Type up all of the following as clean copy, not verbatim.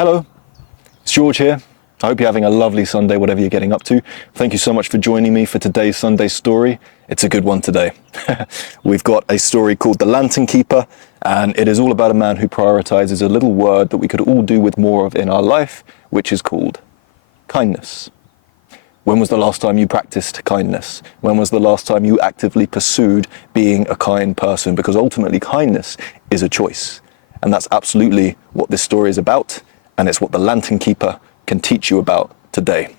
Hello, it's George here. I hope you're having a lovely Sunday, whatever you're getting up to. Thank you so much for joining me for today's Sunday story. It's a good one today. We've got a story called The Lantern Keeper, and it is all about a man who prioritizes a little word that we could all do with more of in our life, which is called kindness. When was the last time you practiced kindness? When was the last time you actively pursued being a kind person? Because ultimately kindness is a choice. And that's absolutely what this story is about. And it's what the Lantern Keeper can teach you about today.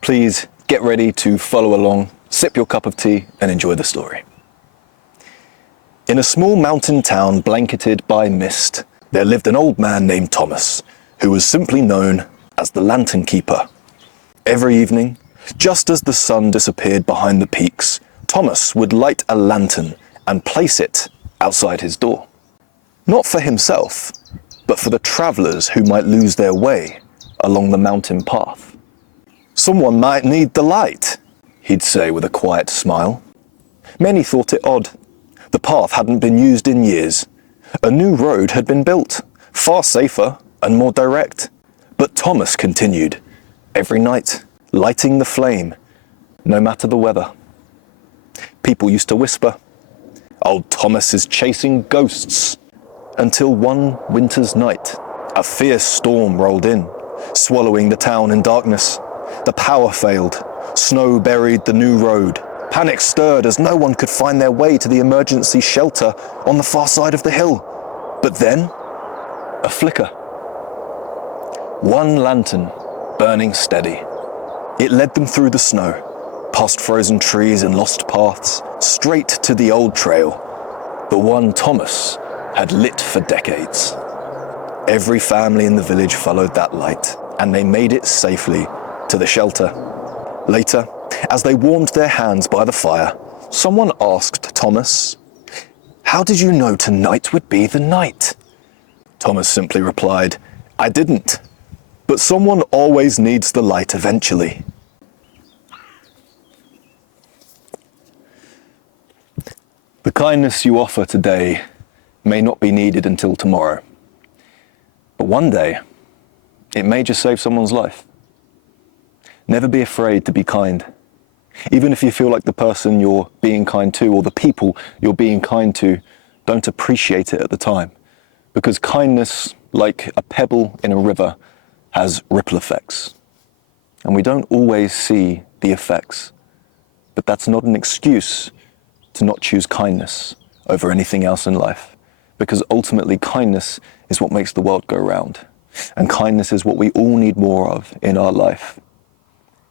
Please get ready to follow along, sip your cup of tea and enjoy the story. In a small mountain town blanketed by mist, there lived an old man named Thomas, who was simply known as the Lantern Keeper. Every evening, just as the sun disappeared behind the peaks, Thomas would light a lantern and place it outside his door. Not for himself, but for the travelers who might lose their way along the mountain path. "Someone might need the light," he'd say with a quiet smile. Many thought it odd. The path hadn't been used in years. A new road had been built, far safer and more direct. But Thomas continued, every night, lighting the flame, no matter the weather. People used to whisper, "Old Thomas is chasing ghosts." Until one winter's night, a fierce storm rolled in, swallowing the town in darkness. The power failed, snow buried the new road. Panic stirred as no one could find their way to the emergency shelter on the far side of the hill. But then, a flicker. One lantern, burning steady. It led them through the snow, past frozen trees and lost paths, straight to the old trail, the one Thomas had lit for decades. Every family in the village followed that light, and they made it safely to the shelter. Later, as they warmed their hands by the fire, someone asked Thomas, "How did you know tonight would be the night?" Thomas simply replied, "I didn't. But someone always needs the light eventually." The kindness you offer today may not be needed until tomorrow. But one day, it may just save someone's life. Never be afraid to be kind. Even if you feel like the person you're being kind to or the people you're being kind to don't appreciate it at the time. Because kindness, like a pebble in a river, has ripple effects. And we don't always see the effects. But that's not an excuse to not choose kindness over anything else in life. Because ultimately kindness is what makes the world go round. And kindness is what we all need more of in our life.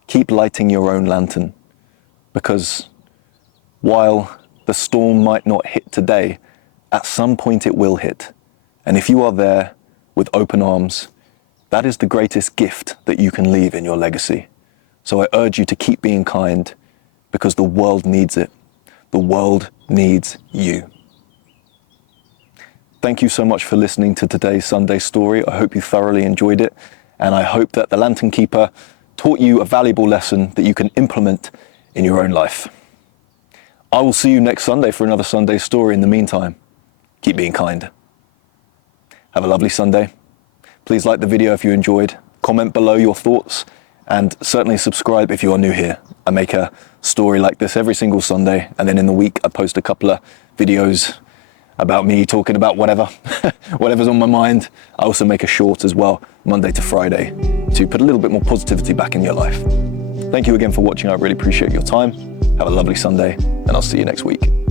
Keep lighting your own lantern. Because while the storm might not hit today, at some point it will hit. And if you are there with open arms, that is the greatest gift that you can leave in your legacy. So I urge you to keep being kind because the world needs it. The world needs you. Thank you so much for listening to today's Sunday story. I hope you thoroughly enjoyed it. And I hope that the Lantern Keeper taught you a valuable lesson that you can implement in your own life. I will see you next Sunday for another Sunday story. In the meantime, keep being kind. Have a lovely Sunday. Please like the video if you enjoyed, comment below your thoughts, and certainly subscribe if you are new here. I make a story like this every single Sunday, and then in the week I post a couple of videos about me talking about whatever's on my mind. I also make a short as well, Monday to Friday, to put a little bit more positivity back in your life. Thank you again for watching. I really appreciate your time. Have a lovely Sunday, and I'll see you next week.